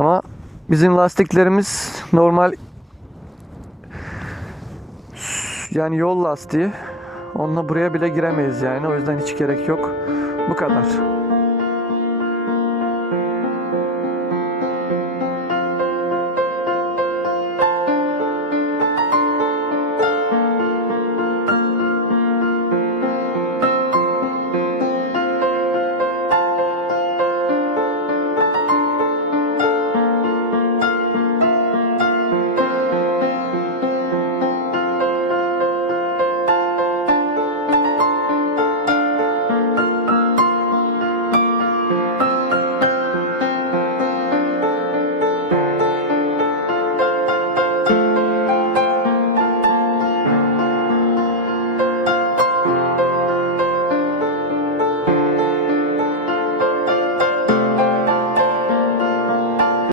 Ama bizim lastiklerimiz normal yani yol lastiği. Onunla buraya bile giremeyiz yani. O yüzden hiç gerek yok. Bu kadar.